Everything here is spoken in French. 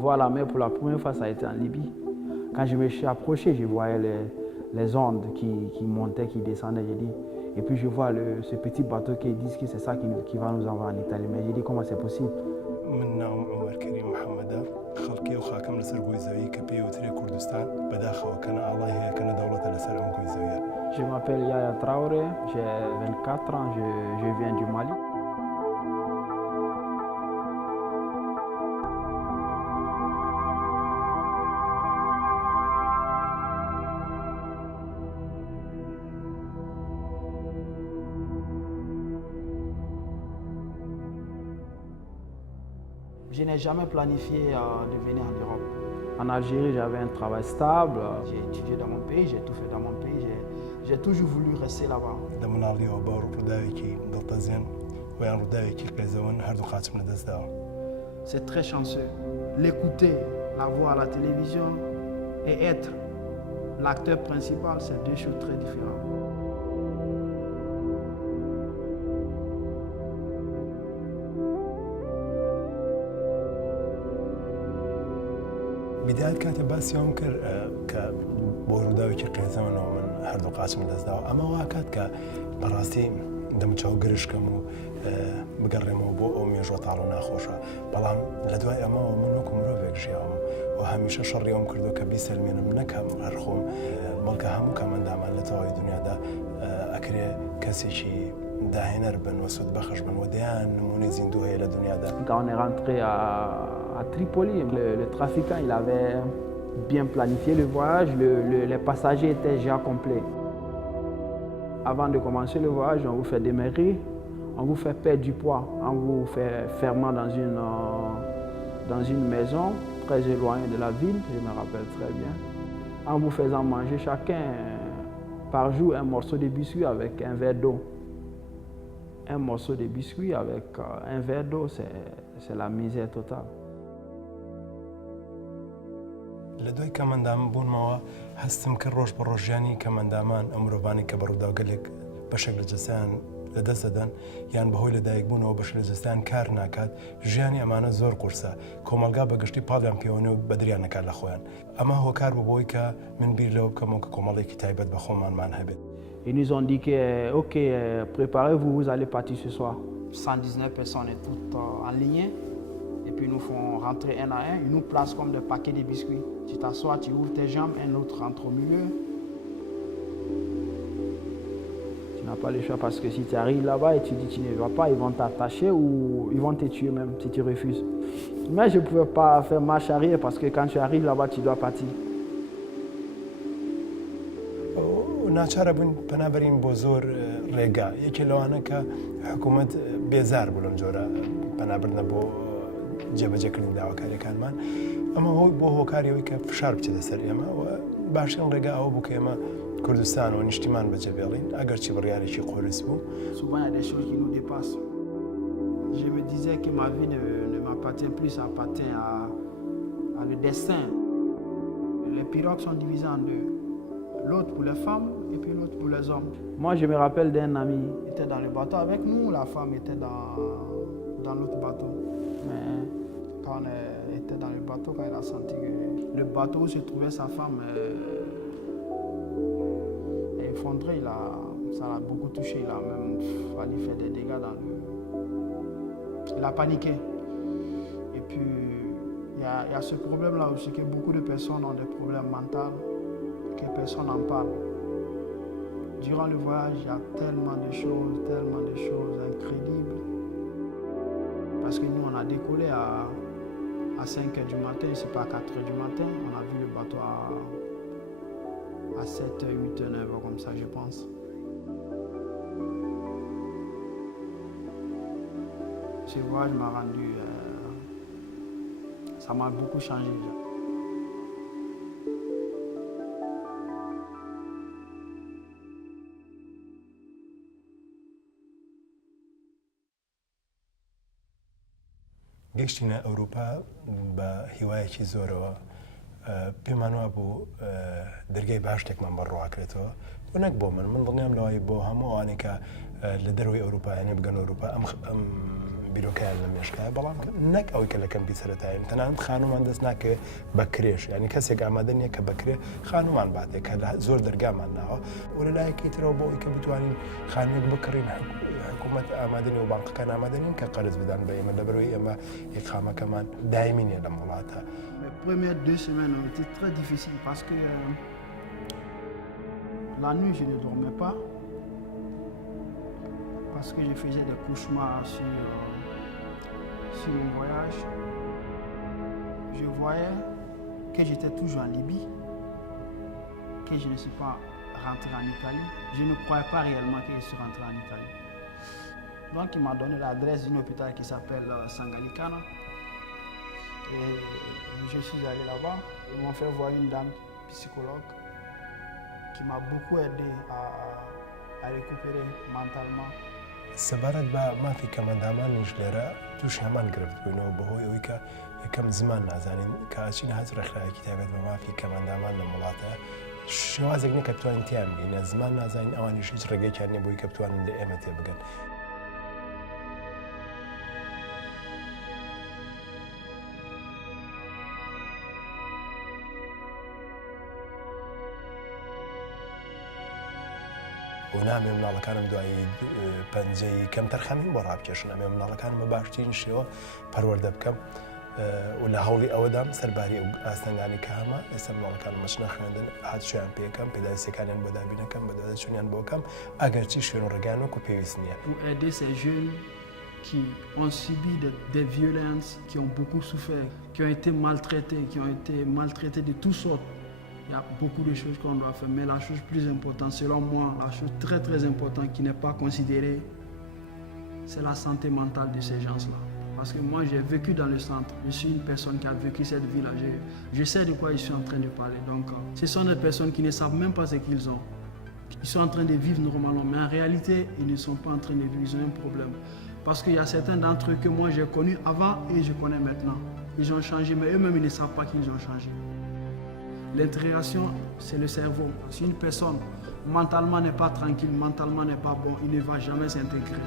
Voir la mer pour la première fois, ça a été en Libye. Quand je me suis approché, je voyais les ondes qui montaient, qui descendaient. J'ai dit, et puis je vois ce petit bateau qui disent que c'est ça qui va nous envoyer en Italie. Mais j'ai dit, comment c'est possible? من نام عمر كريم محمد خلقي وخاكم لسر غويزوي كبي وتري كردستان بداخل وكان الله هي كان دولة لسر ام غويزوية. Je m'appelle Yaya Traoré, j'ai 24 ans, je viens du Mali. Je n'ai jamais planifié de venir en Europe. En Algérie, j'avais un travail stable, j'ai étudié dans mon pays, j'ai tout fait dans mon pays, j'ai toujours voulu rester là-bas. دمنا عليه وبار رداويكي دلتزين ويان رداويكي قيزون هردو خاتم لدزداو. C'est très chanceux. L'écouter, la voir à la télévision et être l'acteur principal, c'est deux choses très différentes. بداية كاتب باس يوم كر كبورداوي كي قيزون ومن هردو قاسم لدزداو أما واكات كبراسي دم تشاو قرش كمو بقرمو بو أمي جو طالو ناخوشا بلام لدواي أما ومنوكم روفيك جيهم وهميشه شر يوم كردو كبي سلمين منكم أرخوم ملكا همو كمان دامان لتواي دنيا دا أكري كسيشي داهنر بن وسود بخش بن وديان نموني زندو هي لدنيا دا. Quand on est rentré à Tripoli, le trafiquant il avait bien planifié le voyage, les passagers étaient déjà complets. Avant de commencer le voyage, on vous fait démêler, on vous fait perdre du poids, on vous fait fermer dans une maison très éloignée de la ville, je me rappelle très bien, en vous faisant manger chacun par jour un morceau de biscuit avec un verre d'eau. Un morceau de biscuit avec un verre d'eau, c'est la misère totale. لدوي كمان دام بون موا هستم كل روج بروجاني كمان دامان أمروباني كبردا وقلك بشكل جسان لدسدن يعني بهوي لدايك بون وبشكل جسان كار ناكات جاني أمانة زور قرصة كومالجا بقشتي باليان بيونو بدريان نكال لخوان أما هو كار ببويكا من بيرلو كمون كومالي كتايبت بخومان مان هبت. Ils nous ont dit que, ok, préparez-vous, vous allez partir ce soir. 119 personnes et toutes en ligne. Et puis ils nous font rentrer un à un. Ils nous placent comme des paquets de biscuits. Tu t'assois, tu ouvres tes jambes, un autre rentre au milieu. Tu n'as pas le choix parce que si tu arrives là-bas et tu dis que tu ne vas pas, ils vont t'attacher ou ils vont te tuer même si tu refuses. Mais je ne pouvais pas faire marche arrière parce que quand tu arrives là-bas, tu dois partir. ناچارە بوون پەنابەرین بۆ زۆر ڕێگا یەکێ لەوانە کە حکوومەت بێزار بوو لەم جۆرە پەنابردنە بۆ جێبەجێکردنی داواکاریەکانمان ئەمە هۆی بۆ هۆکاریەوەی کە فشار بچێتە سەر ئێمە و باشترین ڕێگا ئەوە بوو کە ئێمە کوردستان و نیشتیمان بەجێبێڵین ئەگەر چی بڕیارێکی قۆرس بوو. Souvent il y a des choses qui nous dépassent. Je me disais que ma vie ne m'appartient plus, ça appartient à le destin. Les pirogues sont divisées en deux. L'autre pour les femmes et puis l'autre pour les hommes. Moi, je me rappelle d'un ami, il était dans le bateau avec nous, la femme était dans l'autre bateau. Mais quand on était dans le bateau, quand il a senti que le bateau où se trouvait sa femme est effondré, ça l'a beaucoup touché, il a même fallu faire des dégâts dans le... Il a paniqué. Et puis, il y a ce problème-là aussi, que beaucoup de personnes ont des problèmes mentaux, que personne n'en parle. Durant le voyage, il y a tellement de choses incroyables. Parce que nous, on a décollé à 5 h du matin, c'est pas à 4 h du matin. On a vu le bateau à 7 h, 8 h, 9 h comme ça, je pense. Ce voyage m'a rendu... ça m'a beaucoup changé. گەشتینە ئەوروپا بە هیوایەکی زۆرەوە پێمان وە بوو دەرگای باشتێکمان بەڕواکرێتەوە بۆ نەک بۆ من دڵنیام لەوەی بۆ هەموو ئەوانێک کە لە دەروی ئەوروپا یانێ بگەن ئەوروپا ئەم بیرۆکیان لە مێشکایە بەڵام نەک ئەوەی کە لە کەمپی سەرەتایە تەنانەت خانومان دەست ناکەوێت بە کرێش ینی کەسێک ئامادە نییە کە بەکرێ خانومان باتێک کە زۆر دەرگامان ناوە و لەلایەکی ترەوە بۆ ئەوی کە بتوانین خانوێک بکڕین حکوومەت ئامادەنی و بانقەکان ئامادەنین کە قەرز بدان بە ئێمە لەبەرەوەی ئێمە ئیقامەکەمان دایمی نیە لەم وڵاتە. Les premières 2 semaines ont été très difficiles parce que la nuit je ne dormais pas parce que je faisais des cauchemars sur mon voyage. Je voyais que j'étais toujours en Libye, que je ne suis pas rentré en Italie. Je ne croyais pas réellement que je suis rentré en Italie. Donc il m'a donné l'adresse d'un hôpital qui s'appelle Sangalikana. Et je suis allé là-bas. Ils m'ont fait voir une dame psychologue qui m'a beaucoup aidé à récupérer mentalement. سەبارەت بە مافی کەمەندامانیش لێرە تووشی هەمان گرفت بووینەوە بەهۆی ئەوەی کە یەکەم زمان نازانین کە ئاچین هەز ڕێکخراوێکی تایبەت بە مافی کەمەندامان لە وڵاتە شێوازێک نیە کە بتوانین تیان بگەینە زمان نازانین ئەوانیش هیچ ڕێگەیەکیان نییە بۆی کە بتوانن لە ئێمە تێبگەن. و نامێ مناڵەکانم دوایی پەنجەی کەم تەرخەمین بۆ ڕابکێشن ئەمێ مناڵەکانم بە باشترین شێوە پەروەردە بکەم و لە هەوڵی ئەوەدام سەرباری ئەو ئاستەنگانی کە هەمە ئێستا مناڵەکان مەچنە خوێندن هاتوچیان پێکەم پێداویستەکانیان بۆ دابینەکەم بەدادە چونیان بۆکەم ئەگەرچی شوێن و ڕێگان وەکو پێویست نییە. Pour aider ces jeunes qui ont subi des violences, qui ont beaucoup souffert, qui ont été maltraités de toutes sortes. Il y a beaucoup de choses qu'on doit faire, mais la chose plus importante, selon moi, la chose très très importante qui n'est pas considérée, c'est la santé mentale de ces gens-là. Parce que moi, j'ai vécu dans le centre. Je suis une personne qui a vécu cette vie-là. Je sais de quoi je suis en train de parler. Donc, ce sont des personnes qui ne savent même pas ce qu'ils ont. Ils sont en train de vivre normalement, mais en réalité, ils ne sont pas en train de vivre. Ils ont un problème. Parce qu'il y a certains d'entre eux que moi, j'ai connus avant et je connais maintenant. Ils ont changé, mais eux-mêmes, ils ne savent pas qu'ils ont changé. L'intégration, c'est le cerveau. Si une personne mentalement n'est pas tranquille, mentalement n'est pas bon, il ne va jamais s'intégrer.